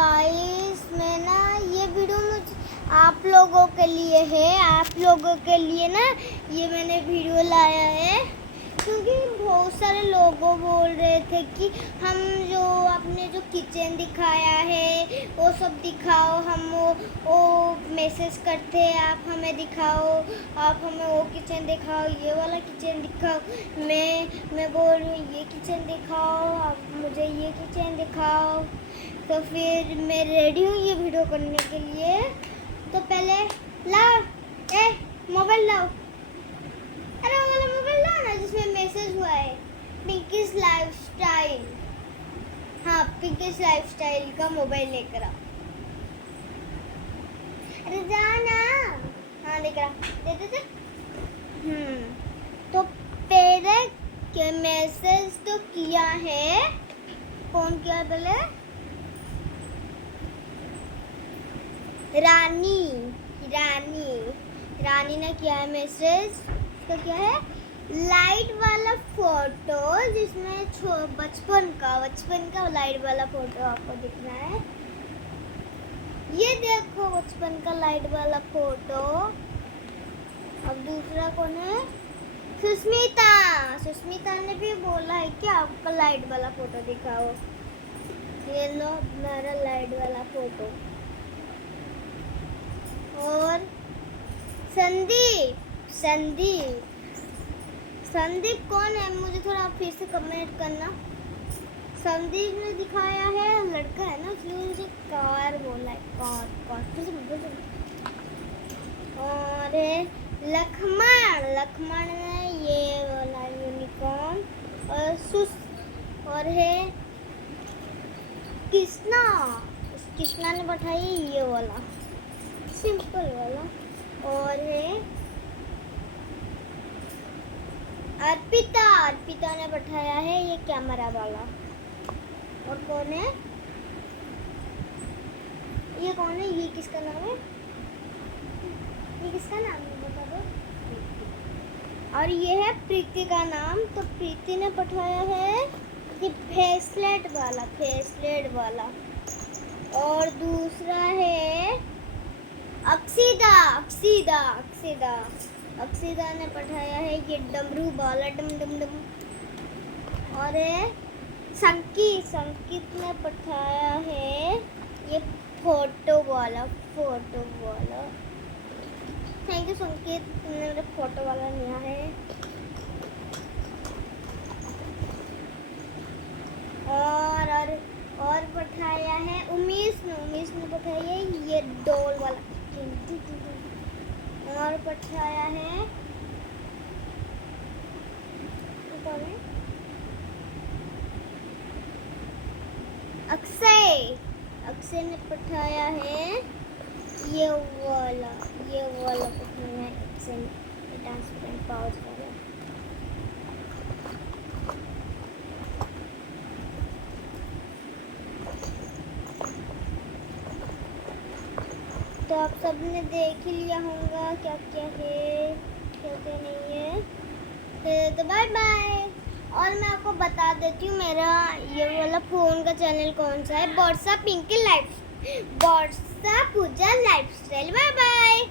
Guys मैं ना ये वीडियो मुझे आप लोगों के लिए है। आप लोगों के लिए ना ये मैंने वीडियो लाया है क्योंकि बहुत सारे लोगों बोल रहे थे कि हम जो आपने जो किचन दिखाया है वो सब दिखाओ। हम वो मैसेज करते हैं आप हमें दिखाओ, आप हमें वो किचन दिखाओ, ये वाला किचन दिखाओ। मैं बोल रही हूँ ये किचन दिखाओ, आप मुझे ये किचन दिखाओ। तो फिर मैं रेडी हूँ ये वीडियो करने के लिए। तो पहले लाओ मोबाइल लाओ, अरे वो वाला मोबाइल लाओ ना जिसमें मैसेज हुआ है पिंकीज लाइफस्टाइल। हाँ, पिंकीज लाइफस्टाइल का मोबाइल लेकर आओ। अरे जाना, हाँ लेकर आओ, दे दे। तो पहले के मैसेज तो किया है, कौन किया पहले? रानी ने किया है मैसेज। तो क्या है, लाइट वाला फोटो जिसमें बचपन का लाइट वाला फोटो आपको दिख रहा है। ये देखो बचपन का लाइट वाला फोटो। अब दूसरा कौन है? सुष्मिता ने भी बोला है कि आपका लाइट वाला फोटो दिखाओ। ये लो मेरा लाइट वाला फोटो। और संदीप कौन है? मुझे थोड़ा फिर से कमेंट करना। संदीप ने दिखाया है, लड़का है ना इसलिए मुझे कार बोला है, कार। और लक्ष्मण ने ये वाला यूनिकॉर्न। और है कृष्णा ने बैठाई ये वाला सिंपल वाला। और है अर्पिता ने बैठाया है ये कैमरा वाला। और कौन है ये? कौन है ये? किसका नाम है ये? किसका नाम है बता दो। और ये है प्रीति का नाम। तो प्रीति ने बैठाया है ये फेसलेट वाला। और दूसरा है अक्षिदा ने पढ़ाया है ये डमरू वाला डम। और संकित ने पढ़ाया है ये फोटो वाला। थैंक यू संकित, तुमने मेरा फोटो वाला लिया है। और पढ़ाया है उमेश ने पढ़ाया है ये डॉल वाला। और पढ़ाया है अक्षय ने पढ़ाया है ये वाला पढ़ाया है अक्षय ने। ट्रांसपेरेंट पाउच वाला। तो आप सबने देख ही लिया होगा क्या क्या है, क्या क्या नहीं है। तो बाय बाय। और मैं आपको बता देती हूँ मेरा ये वाला फ़ोन का चैनल कौन सा है, बॉर्सा पूजा लाइफस्टाइल। Bye bye.